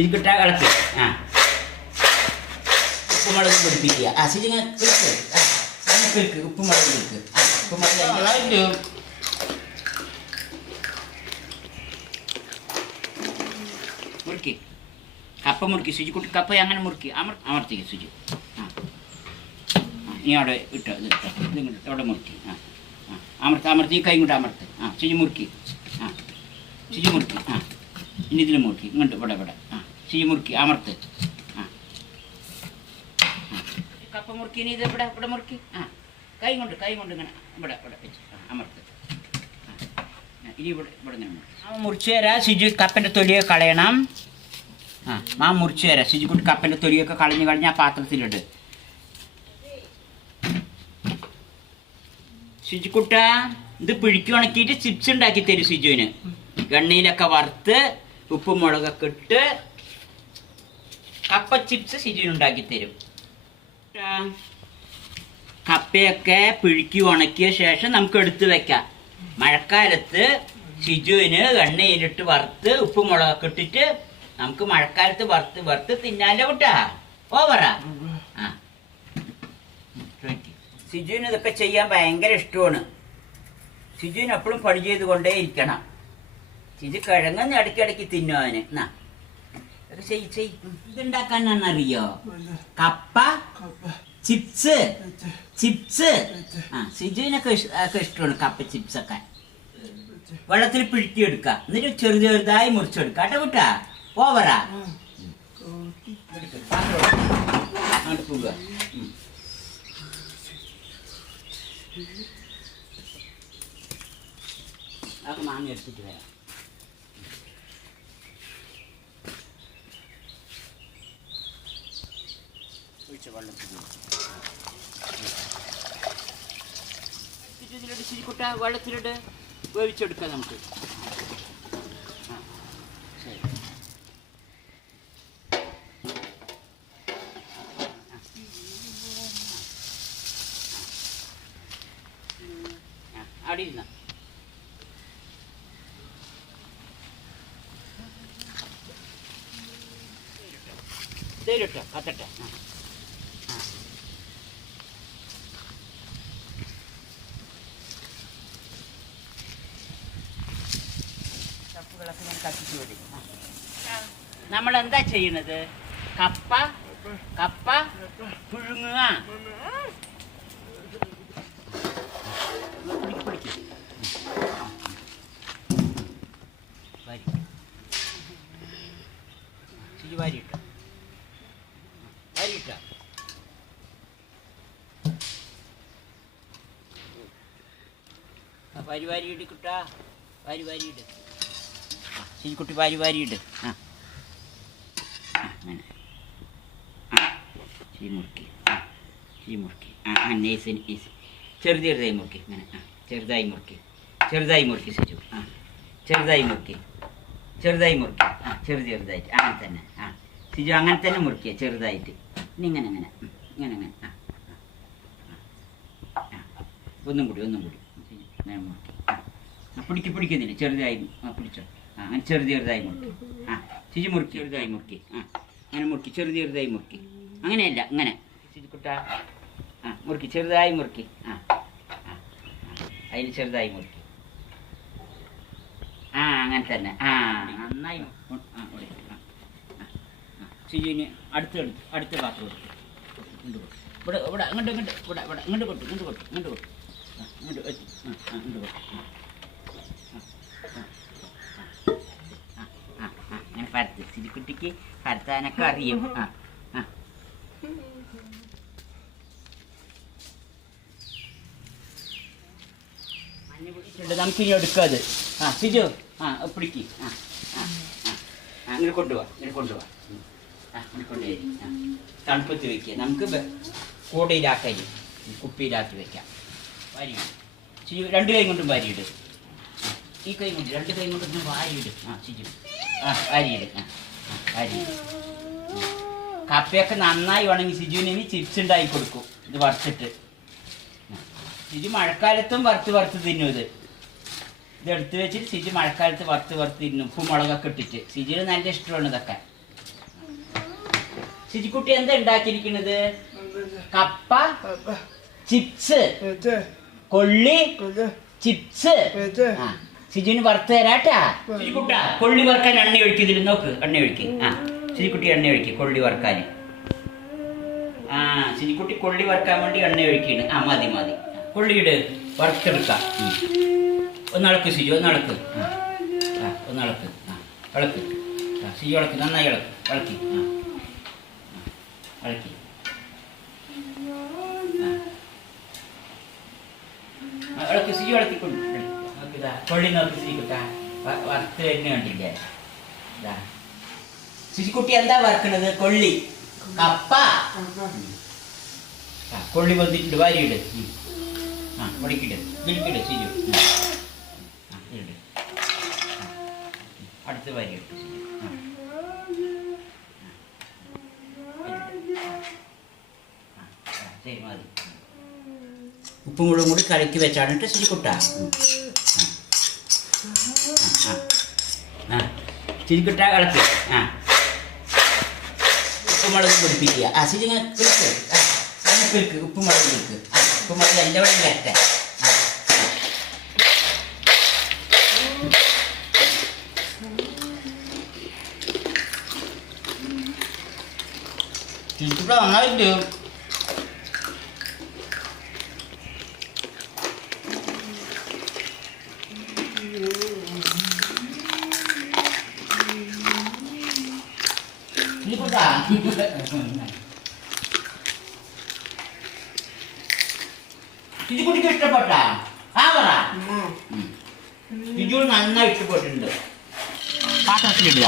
ശരിക്കിട്ട ഇളക്ക്. ആ ഉപ്പുമുളക് പിടിപ്പിക്കുക. ആ ശരി ഉപ്പുമുളക് കിൾക്ക്. ആ ഉപ്പുമുളക് മുറുക്കി കപ്പ മുറുക്കി ശുചിക്കുട്ടി കപ്പ അങ്ങനെ മുറുക്കി അമർത്തിക്കുക ശുചി. ആ നീ അവിടെ ഇട്ടോ ഇത് ഇട്ടോ ഇത് അവിടെ മുറുക്കി. ആ ആ അമർത്തി കൈ കൊണ്ട് അമർത്ത്. ആ ശുചി മുറുക്കി. ആ ശുചി മുറുക്കി. ആ ഇനി ഇതിൽ മുറുക്കി ഇങ്ങോട്ട് ഇവിടെ. ആ ശുചി മുറുക്കി അമർത്ത്. ആ കപ്പ മുറുക്കി ഇനി ഇത് ഇവിടെ മുറുക്കി. ആ കൈ കൊണ്ട് ഇങ്ങനെ ഇവിടെ വെച്ച് അമർത്ത്. ഇനി ഇവിടെ ഇങ്ങനെ മുറിച്ച് തരാം. ശുചി കപ്പൻ്റെ തൊലിയൊക്കെ കളയണം. ആ മുറിച്ച് തരാം. ശുചിക്കുട്ടി കപ്പൻ്റെ തൊലിയൊക്കെ കളഞ്ഞ് ആ പാത്രത്തിലിട്ട്. ശുചിക്കുട്ട ഇത് പിഴുക്കി ഉണക്കിയിട്ട് ചിപ്സ് ഉണ്ടാക്കി തരും ശുചുവിന്. എണ്ണയിലൊക്കെ വറുത്ത് ഉപ്പും മുളകൊക്കെ ഇട്ട് കപ്പ ചിപ്സ് ശുചുവിന് ഉണ്ടാക്കി തരും. കപ്പയൊക്കെ പിഴുക്കി ഉണക്കിയ ശേഷം നമുക്ക് എടുത്ത് വെക്കാം. മഴക്കാലത്ത് ശുചുവിന് എണ്ണയിലിട്ട് വറുത്ത് ഉപ്പും മുളകൊക്കെ ഇട്ടിട്ട് നമുക്ക് മഴക്കാലത്ത് വറുത്ത് തിന്നാലോ കൂട്ടാ. ഓവറാ. ആ ശുചുവിന് ഇതൊക്കെ ചെയ്യാൻ ഭയങ്കര ഇഷ്ടമാണ്. ശുചുവിന് എപ്പോഴും പണി ചെയ്തുകൊണ്ടേ ഇരിക്കണം. ശുചി കിഴങ്ങന്ന് ഇടയ്ക്കിടയ്ക്ക് തിന്നുവാന്. എന്നാ ഇതുണ്ടാക്കാനറിയോ? കപ്പ ചിപ്സ്. ആ ശുചുവിനൊക്കെ ഇഷ്ടമാണ് കപ്പ ചിപ്സൊക്കെ. വെള്ളത്തിൽ പിഴുക്കിയെടുക്കുക. എന്നിട്ട് ചെറുതായി മുറിച്ചെടുക്കുക. കേട്ടോ കൂട്ടാ. ഓവറാ. പോവുക. അതൊക്കെ മാങ്ങ എടുത്തിട്ട് വരാം. ഒഴിച്ച വെള്ളത്തിലിട്ട് ശരിക്കുട്ട വെള്ളത്തിലിട്ട് വേവിച്ചെടുക്കാം നമുക്ക്. ശരി. അവിടെ ഇരുന്ന തേരിട്ടോ കത്തട്ടെ. ചപ്പുകളൊക്കെ ഞാൻ കത്തിച്ചു വരും. നമ്മളെന്താ ചെയ്യണത്? കപ്പ പുഴുങ്ങുക. വാരിയിട്ടോ വാരിയിട് കുട്ടാ. വാരിയിട് ശരിക്കുട്ടി വാരിയിട്. ആ അങ്ങനെ മുറുക്കി. നൈസ് ചെറുതായി മുറുക്കി. അങ്ങനെ ചെറുതായി മുറുക്കി ശരി. ആ ചെറുതായി മുറുക്കി. ചെറുതായിട്ട് അങ്ങനെ തന്നെ. ആ ശിജു അങ്ങനെ തന്നെ മുറുക്കിയ ചെറുതായിട്ട്. ഇനി ഇങ്ങനെ ഒന്നും കൂടി അങ്ങനെ മുറുക്കി. പിടിക്കുന്നില്ല. ചെറുതായി പിടിച്ചോ. ആ അങ്ങനെ ചെറുതായി മുറുക്കി. ആ ശിജു മുറുക്കി. ചെറുതായി മുറുക്കി. ആ അങ്ങനെ മുറുക്കി. ചെറുതായി മുറുക്കി. അങ്ങനെയല്ല ഇങ്ങനെ ശിജുക്കുട്ട. ആ മുറുക്കി. ചെറുതായി മുറുക്കി. ആ അതിൽ ചെറുതായി മുറുക്കി. ആ അങ്ങനെ തന്നെ. ആ നന്നായി. ശിജുവിന് അടുത്ത പാത്രം ഇവിടെ ഇങ്ങോട്ട് കൊട്ടു. അങ്ങനെ പരത്ത്. ശിജുക്കുട്ടിക്ക് പരത്താനൊക്കെ അറിയും. നമുക്കിനി എടുക്കാത്. ആ ശിജു പിടിക്ക്. ഇങ്ങനെ കൊണ്ടുപോവാ. തണുപ്പത്ത് വെക്കുക. നമുക്ക് കൂടയിലാക്കി കുപ്പിയിലാക്കി വെക്കാം. ശിജു 2 കൈ കൊണ്ടും വാരിയിട്. ഈ കൈ കൊണ്ട് 2 കൈ കൊണ്ടൊന്ന് വാരിയിട്. ശിജു വാരിയിട്. കപ്പയൊക്കെ നന്നായി വേണമെങ്കിൽ ശിജുവിന് ചിപ്സ് ഉണ്ടാക്കി കൊടുക്കും. ഇത് വറുത്തിട്ട് ശിജു മഴക്കാലത്തും വറുത്ത് തിന്നും. ഇതെടുത്ത് വെച്ചിട്ട് ശിജു മഴക്കാലത്ത് വറുത്ത് തിന്നും. ഉപ്പും മുളകൊക്കെ ഇട്ടിട്ട്. ശിജുവിന് നല്ല ഇഷ്ടമാണ് ഇതൊക്കെ. ശുചിക്കുട്ടി എന്താ ഉണ്ടാക്കിയിരിക്കുന്നത്? കപ്പ, ചിപ്സ്, കൊള്ളി, ചിപ്സ്. ശുചിന് വറുത്ത് തരാട്ടാ. ശുചിക്കുട്ട കൊള്ളി വറുക്കാൻ എണ്ണ ഒഴിക്കുന്നതിൽ നോക്ക്, എണ്ണ ഒഴിക്ക്. ശുചിക്കുട്ടി എണ്ണ ഒഴിക്ക് കൊള്ളി വറുക്കാൻ. ശുചിക്കുട്ടി കൊള്ളി വറുക്കാൻ വേണ്ടി എണ്ണ ഒഴിക്കാണ്. മതി മതി, കൊള്ളിയിട്, വറുത്തെടുക്കാം. ഒന്നളക്ക് ശുചി, ഒന്നളക്ക്. ഒന്നളക്ക്, ഇളക്ക്. ശുചി ഇളക്ക്, നന്നായി ഇളക്ക്, ഇളക്കി. ഇളക്കി. ഇളക്ക് ശുചി ഇളക്കിക്കൊണ്ട് നോക്കിതാ. കൊള്ളി നോക്കി ശുചിക്കുട്ടാ, വറുത്ത് തന്നെ കണ്ടില്ലേ? ശുചിക്കുട്ടി എന്താ വറുക്കണത്? കൊള്ളി, കപ്പ. കൊള്ളി വന്നിട്ടുണ്ട്, വാരിയിട്. മുടക്കിട്, ഇതിലിക്കിട് ശുചി. ഇട്, അടുത്ത് വാരിയിട്. ശരി മതി. ഉപ്പും മുളകും കൂടി കലക്കി വെച്ചാണ് കേട്ടോ ശുചിക്കുട്ട. ശുചിക്കുട്ട കളക്ക്. ഉപ്പുമുളക് പിടിപ്പിക്കുക. ശുചി ഇങ്ങനെ കിളിക്ക്, ഉപ്പുമുളക് കിളിക്ക്. ഉപ്പുമുളക് എൻ്റെ ഇവിടെ വരട്ടെ. ശുചിക്കുട്ട നന്നായിട്ട് ശുചിക്കുട്ടിക്ക് ഇഷ്ടപ്പെട്ട പറ. ശുചിയോട് നന്നായി ഇഷ്ടപ്പെട്ടിട്ടുണ്ട്. പാത്രത്തിലിടുക.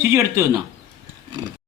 ശുചി എടുത്തു തന്നോ?